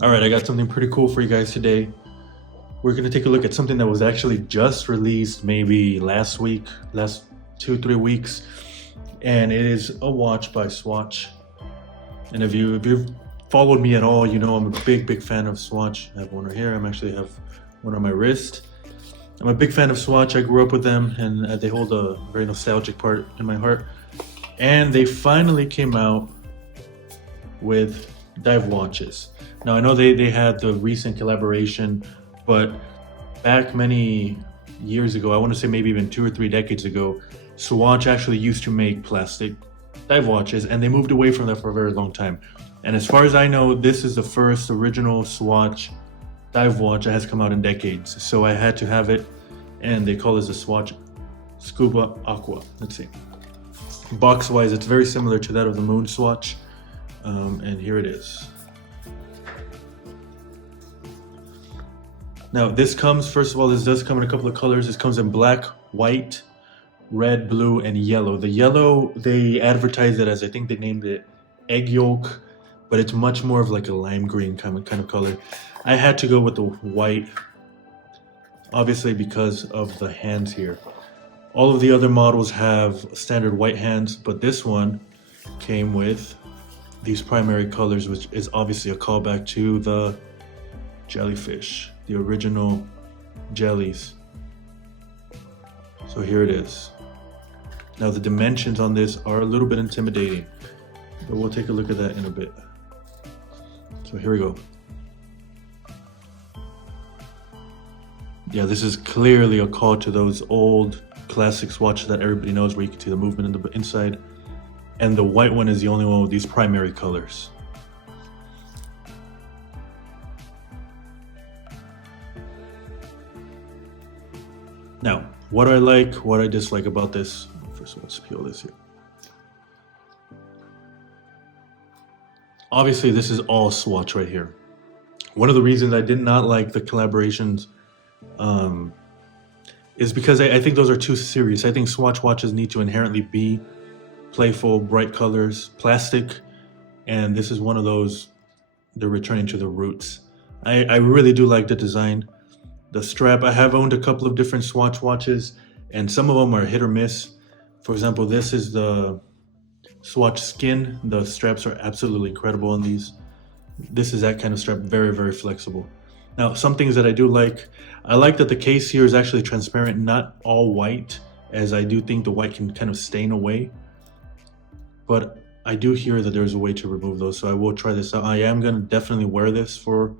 All right, I got something pretty cool for you guys today. We're going to take a look at something that was actually just released maybe last week, last 2-3 weeks, and it is a watch by Swatch. And if you've followed me at all, you know I'm a big fan of Swatch. I have one right here. I actually have one on my wrist. I'm a big fan of Swatch. I grew up with them, and they hold a very nostalgic part in my heart. And they finally came out with dive watches. Now I know they had the recent collaboration, but back many years ago, I want to say maybe even 2 or 3 decades ago, Swatch actually used to make plastic dive watches, and they moved away from that for a very long time. And as far as I know, this is the first original Swatch dive watch that has come out in decades. So I had to have it, and they call this a Swatch ScubAqua. Let's see. Box-wise, it's very similar to that of the Moon Swatch. And here it is. Now this comes, first of all, this does come in a couple of colors. This comes in black, white, red, blue, and yellow. The yellow, they advertise it as, I think they named it egg yolk, but it's much more of like a lime green kind of color. I had to go with the white, obviously because of the hands here. All of the other models have standard white hands, but this one came with these primary colors, which is obviously a callback to the jellyfish, the original jellies. So here it is. Now the dimensions on this are a little bit intimidating, but we'll take a look at that in a bit. So here we go. Yeah, this is clearly a call to those old classic Swatches that everybody knows, where you can see the movement in the inside. And the white one is the only one with these primary colors. Now, what do I like, what I dislike about this? First of all, let's peel this here. Obviously, this is all Swatch right here. One of the reasons I did not like the collaborations is because I think those are too serious. I think Swatch watches need to inherently be playful, bright colors, plastic, and this is one of those, they're returning to the roots. I really do like the design. The strap, I have owned a couple of different Swatch watches, and some of them are hit or miss. For example, this is the Swatch Skin. The straps are absolutely incredible on these. This is that kind of strap, very flexible. Now, some things that I do like, I like that the case here is actually transparent, not all white, as I do think the white can kind of stain away. But I do hear that there's a way to remove those, so I will try this out. I am gonna definitely wear this for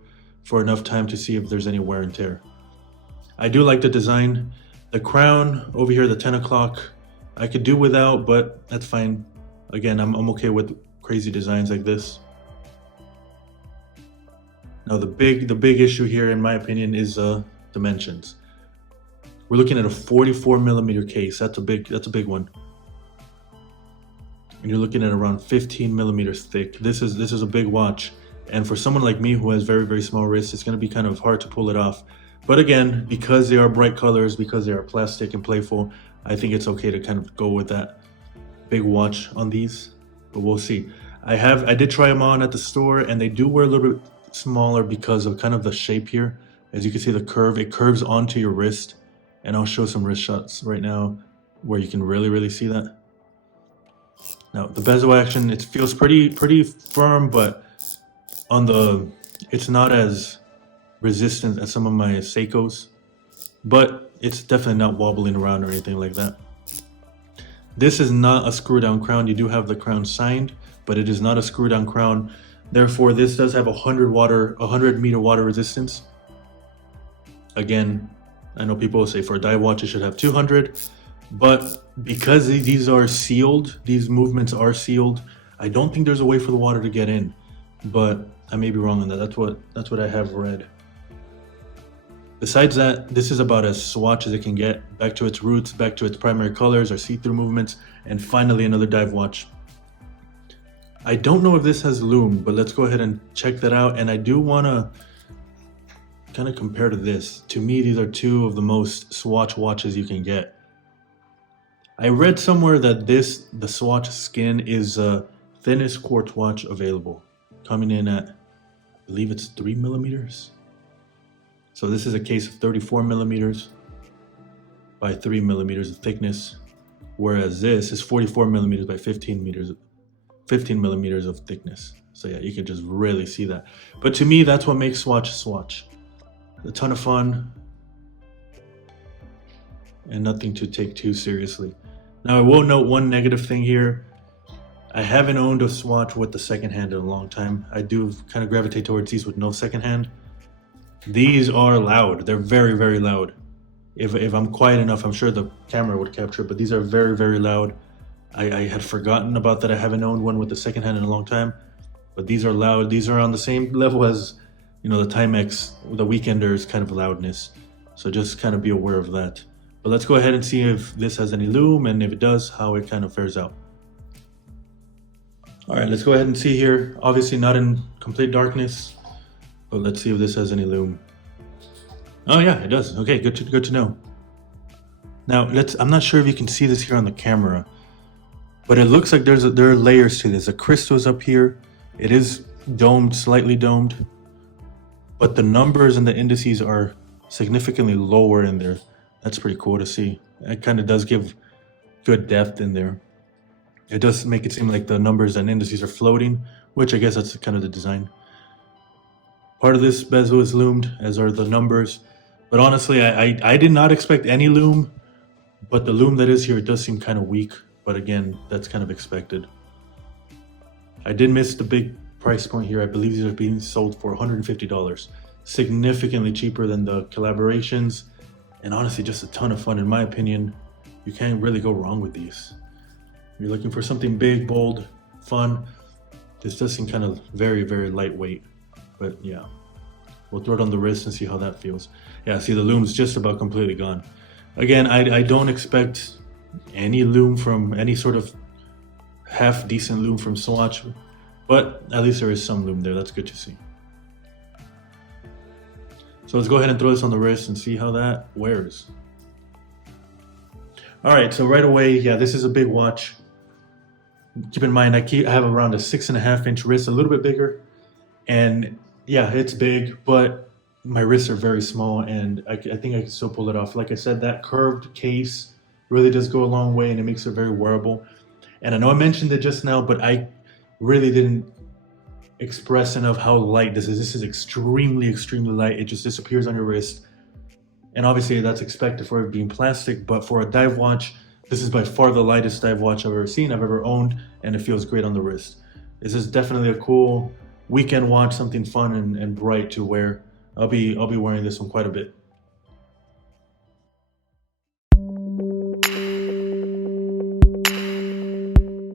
enough time to see if there's any wear and tear. I do like the design. The crown over here, the 10 o'clock, I could do without, but that's fine. Again, I'm okay with crazy designs like this. Now the big issue here, in my opinion, is dimensions. We're looking at a 44mm case. That's a big one. And you're looking at around 15mm thick. This is a big watch, and for someone like me who has very small wrists, it's going to be kind of hard to pull it off. But again, because they are bright colors, because they are plastic and playful, I think it's okay to kind of go with that big watch on these. But we'll see. I did try them on at the store, and they do wear a little bit smaller because of kind of the shape here. As you can see, the curve, it curves onto your wrist, and I'll show some wrist shots right now where you can really see that. Now the bezel action, it feels pretty firm, but it's not as resistant as some of my Seikos, but it's definitely not wobbling around or anything like that. This is not a screw down crown. You do have the crown signed, but it is not a screw down crown. Therefore, this does have 100 meter water resistance. Again, I know people will say for a dive watch it should have 200. But because these are sealed, these movements are sealed, I don't think there's a way for the water to get in. But I may be wrong on that. That's what I have read. Besides that, this is about as Swatch as it can get. Back to its roots, back to its primary colors, or see-through movements, and finally another dive watch. I don't know if this has lume, but let's go ahead and check that out. And I do want to kind of compare to this. To me, these are two of the most Swatch watches you can get. I read somewhere that the Swatch Skin is the thinnest quartz watch available, coming in at believe it's 3 millimeters. So this is a case of 34 millimeters by 3 millimeters of thickness, whereas this is 44 millimeters by 15 millimeters of thickness. So yeah, you can just really see that. But to me, that's what makes Swatch a Swatch. A ton of fun and nothing to take too seriously. Now I will note one negative thing here. I haven't owned a Swatch with the second hand in a long time. I do kind of gravitate towards these with no second hand. These are loud. They're very, very loud. If I'm quiet enough, I'm sure the camera would capture it, but these are very, very loud. I had forgotten about that. I haven't owned one with the second hand in a long time, but these are loud. These are on the same level as, you know, the Timex, the Weekender's kind of loudness. So just kind of be aware of that. But let's go ahead and see if this has any lume, and if it does, how it kind of fares out. All right, let's go ahead and see here. Obviously not in complete darkness, but let's see if this has any lume. Oh yeah, it does. Okay, good to know. Now I'm not sure if you can see this here on the camera, but it looks like there are layers to this. The crystal's up here. It is domed, slightly domed, but the numbers and the indices are significantly lower in there. That's pretty cool to see. It kind of does give good depth in there. It does make it seem like the numbers and indices are floating, which I guess that's kind of the design. Part of this bezel is lumed, as are the numbers. But honestly, I did not expect any lume, but the lume that is here, it does seem kind of weak. But again, that's kind of expected. I did miss the big price point here. I believe these are being sold for $150. Significantly cheaper than the collaborations. And honestly, just a ton of fun, in my opinion. You can't really go wrong with these. You're looking for something big, bold, fun. This does seem kind of very, very lightweight, but yeah. We'll throw it on the wrist and see how that feels. Yeah, see, the lume's just about completely gone. Again, I don't expect any lume from any sort of half decent lume from Swatch, but at least there is some lume there. That's good to see. So let's go ahead and throw this on the wrist and see how that wears. All right, so right away, yeah, this is a big watch. Keep in mind, I have around a 6.5-inch wrist, a little bit bigger. And yeah, it's big, but my wrists are very small, and I think I can still pull it off. Like I said, that curved case really does go a long way, and it makes it very wearable. And I know I mentioned it just now, but I really didn't express enough how light this is. This is extremely, extremely light. It just disappears on your wrist. And obviously that's expected for it being plastic, but for a dive watch, this is by far the lightest dive watch I've ever seen, I've ever owned, and it feels great on the wrist. This is definitely a cool weekend watch, something fun and bright to wear. I'll be wearing this one quite a bit.